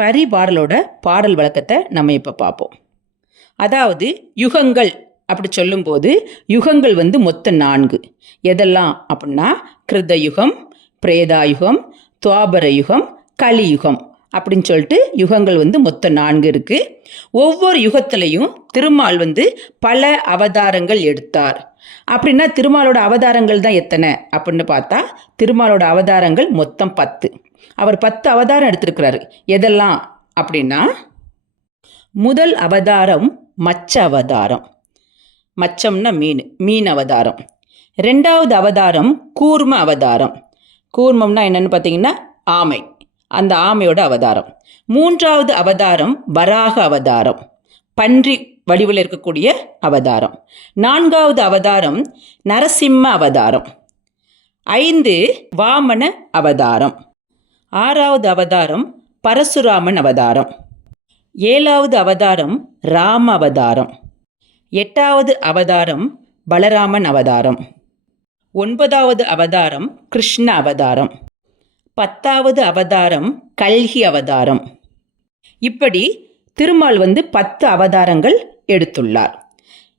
பரிபாடலோட பாடல் வழக்கத்தை நம்ம இப்போ பார்ப்போம். அதாவது யுகங்கள் அப்படி சொல்லும்போது யுகங்கள் மொத்தம் 4. எதெல்லாம் அப்படின்னா கிருதயுகம், பிரேதாயுகம், துவாபர யுகம், கலியுகம் அப்படின்னு சொல்லிட்டு யுகங்கள் மொத்தம் 4 இருக்குது. ஒவ்வொரு யுகத்திலையும் திருமால் பல அவதாரங்கள் எடுத்தார். அப்படின்னா திருமாலோட அவதாரங்கள் தான் எத்தனை அப்படின்னு பார்த்தா திருமாலோட அவதாரங்கள் மொத்தம் 10. அவர் 10 அவதாரம் எடுத்திருக்கிறாரு. எதெல்லாம் அப்படின்னா, முதல் அவதாரம் மச்ச அவதாரம், மச்சம்னா மீன் அவதாரம். 2வது அவதாரம் கூர்ம அவதாரம், கூர்மம்னா என்னன்னு பார்த்தீங்கன்னா ஆமை, அந்த ஆமையோட அவதாரம். 3வது அவதாரம் வராக அவதாரம், பன்றி வடிவில் இருக்கக்கூடிய அவதாரம். 4வது அவதாரம் நரசிம்ம அவதாரம். 5 வாமன அவதாரம். 6வது அவதாரம் பரசுராமன் அவதாரம். 7வது அவதாரம் ராம அவதாரம். 8வது அவதாரம் பலராமன் அவதாரம். 9வது அவதாரம் கிருஷ்ண அவதாரம். 10வது அவதாரம் கல்கி அவதாரம். இப்படி திருமால் 10 அவதாரங்கள் எடுத்துள்ளார்.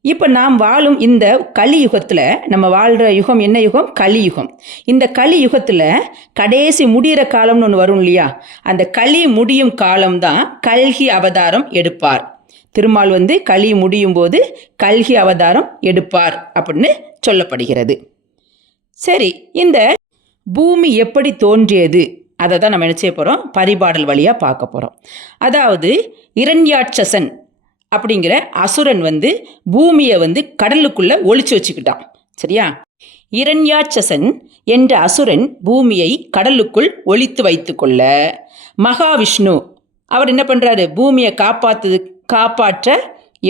இப்போ நாம் வாழும் இந்த கலியுகத்தில், நம்ம வாழ்கிற யுகம் என்ன யுகம்? கலியுகம். இந்த கலியுகத்தில் கடைசி முடிகிற காலம்னு ஒன்று வரும் இல்லையா? அந்த களி முடியும் காலம்தான் கல்கி அவதாரம் எடுப்பார். திருமால் களி முடியும் போது கல்கி அவதாரம் எடுப்பார் அப்படின்னு சொல்லப்படுகிறது. சரி, இந்த பூமி எப்படி தோன்றியது அதை தான் நம்ம என்ன செய்ய போகிறோம்? பரிபாடல் வழியாக பார்க்க போகிறோம். அதாவது இரண்யாட்சசன் அப்படிங்கிற அசுரன் பூமியை கடலுக்குள்ளே ஒளிச்சு வச்சுக்கிட்டான். சரியா? இரண்யாட்சசன் என்ற அசுரன் பூமியை கடலுக்குள் ஒளித்து வைத்து கொள்ள மகாவிஷ்ணு அவர் என்ன பண்ணுறாரு? பூமியை காப்பாற்ற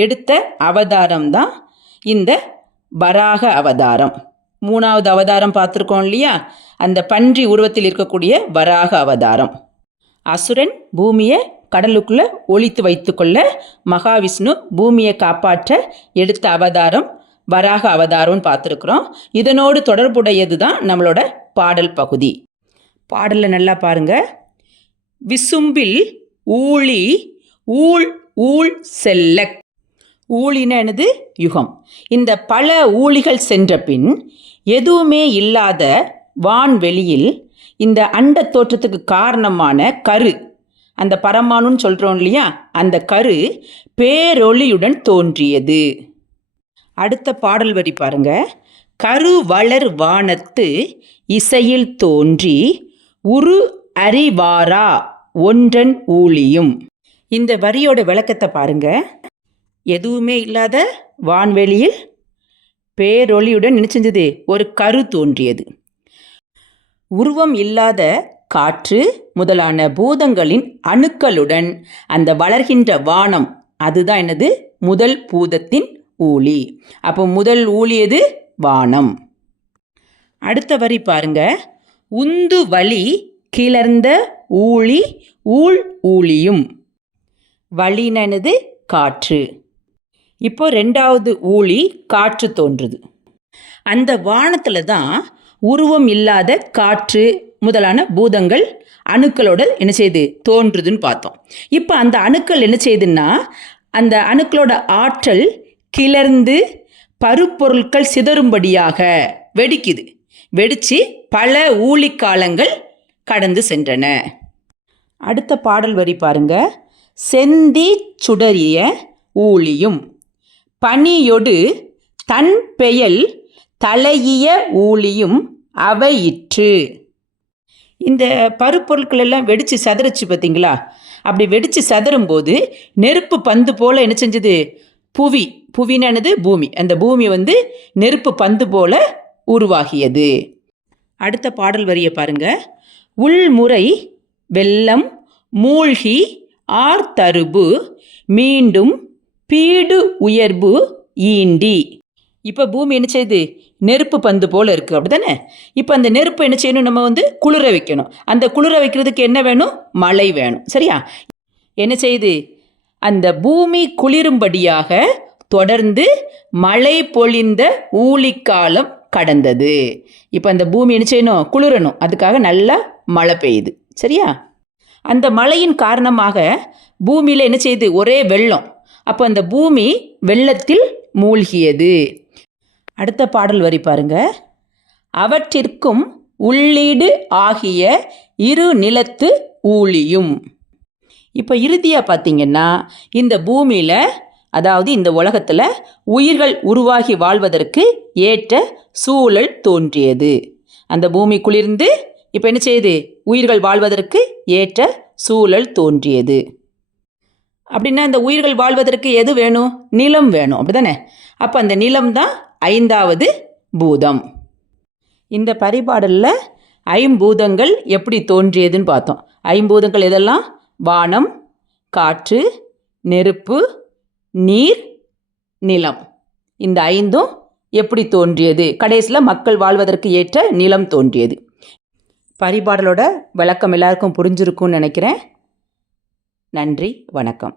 எடுத்த அவதாரம் தான் இந்த வராக அவதாரம். 3வது அவதாரம் பார்த்துருக்கோம் இல்லையா? அந்த பன்றி உருவத்தில் இருக்கக்கூடிய வராக அவதாரம். அசுரன் பூமியை கடலுக்குள்ளே ஒளித்து வைத்து கொள்ள மகாவிஷ்ணு பூமியை காப்பாற்ற எடுத்த அவதாரம் வராக அவதாரம்னு பார்த்துருக்குறோம். இதனோடு தொடர்புடையது தான் நம்மளோட பாடல் பகுதி. பாடலில் நல்லா பாருங்க. விசும்பில் ஊழி ஊழ் ஊழ் செல்ல. ஊழின என்னது? யுகம். இந்த பல ஊழிகள் சென்ற பின் எதுவுமே இல்லாத வான்வெளியில் இந்த அண்ட தோற்றத்துக்கு காரணமான கரு, அந்த பரமாணுன்னு சொல்கிறோம் இல்லையா? அந்த கரு பேரொளியுடன் தோன்றியது. அடுத்த பாடல் வரி பாருங்க. கரு வளர் வானத்து இசையில் தோன்றி உரு அறிவாரா ஒன்றன் ஊழியும். இந்த வரியோட விளக்கத்தை பாருங்க. எதுவுமே இல்லாத வான்வெளியில் பேரொளியுடன் என்ன செஞ்சது? ஒரு கரு தோன்றியது. உருவம் இல்லாத காற்று முதலான பூதங்களின் அணுக்களுடன் அந்த வளர்கின்ற வானம், அதுதான் என்னது? முதல் பூதத்தின் ஊழி. அப்போ முதல் ஊழி எது? வானம். அடுத்த வரி பாருங்க. உந்து வழி கிளர்ந்த ஊழி ஊழ் ஊழியும். வழின்னு என்னது? காற்று. இப்போ 2வது ஊழி காற்று தோன்றுது. அந்த வானத்தில் தான் உருவம் இல்லாத காற்று முதலான பூதங்கள் அணுக்களோட என்ன செய்யுது? தோன்றுதுன்னு பார்த்தோம். இப்போ அந்த அணுக்கள் என்ன செய்யுதுன்னா, அந்த அணுக்களோட ஆற்றல் கிளர்ந்து பருப்பொருட்கள் சிதறும்படியாக வெடிக்குது. வெடித்து பல ஊழிக்காலங்கள் கடந்து சென்றன. அடுத்த பாடல் வரி பாருங்க. செந்தி சுடரிய ஊழியும் பனியொடு தன் பெயல் தலையிய ஊழியும் அவையிற்று. இந்த பருப்பொருட்கள் எல்லாம் வெடித்து சதறிச்சு பார்த்தீங்களா? அப்படி வெடித்து சதறும்போது நெருப்பு பந்து போல் என்ன செஞ்சது? புவினானது பூமி. அந்த பூமி நெருப்பு பந்து போல உருவாகியது. அடுத்த பாடல் வரியை பாருங்க. உள்முறை வெள்ளம் மூழ்கி ஆர்த்தருபு மீண்டும் பீடு உயர்வு ஈண்டி. இப்போ பூமி என்ன செய்யுது? நெருப்பு பந்து போல் இருக்குது, அப்படி தானே? இப்போ அந்த நெருப்பு என்ன செய்யணும்? நம்ம குளிர வைக்கணும். அந்த குளிர வைக்கிறதுக்கு என்ன வேணும்? மழை வேணும். சரியா? என்ன செய்யுது? அந்த பூமி குளிரும்படியாக தொடர்ந்து மழை பொழிந்த ஊழிக்காலம் கடந்தது. இப்போ அந்த பூமி என்ன செய்யணும்? குளிரணும். அதுக்காக நல்லா மழை பெய்யுது. சரியா? அந்த மழையின் காரணமாக பூமியில் என்ன செய்யுது? ஒரே வெள்ளம். அப்போ அந்த பூமி வெள்ளத்தில் மூழ்கியது. அடுத்த பாடல் வரி பாருங்க. அவற்றிற்கும் உள்ளீடு ஆகிய இரு நிலத்து ஊழியும். இப்போ இறுதியாக பார்த்தீங்கன்னா இந்த பூமியில், அதாவது இந்த உலகத்தில் உயிர்கள் உருவாகி வாழ்வதற்கு ஏற்ற சூழல் தோன்றியது. அந்த பூமி குளிர்ந்து இப்போ என்ன செய்யுது? உயிர்கள் வாழ்வதற்கு ஏற்ற சூழல் தோன்றியது. அப்படின்னா இந்த உயிர்கள் வாழ்வதற்கு எது வேணும்? நிலம் வேணும், அப்படி தானே? அப்போ அந்த நிலம் தான் 5வது பூதம். இந்த பரிபாடலில் ஐம்பூதங்கள் எப்படி தோன்றியதுன்னு பார்த்தோம். ஐம்பூதங்கள் எதெல்லாம்? வானம், காற்று, நெருப்பு, நீர், நிலம். இந்த 5ம் எப்படி தோன்றியது? கடைசியில் மக்கள் வாழ்வதற்கு ஏற்ற நிலம் தோன்றியது. பரிபாடலோட விளக்கம் எல்லாருக்கும் புரிஞ்சிருக்கும்னு நினைக்கிறேன். நன்றி, வணக்கம்.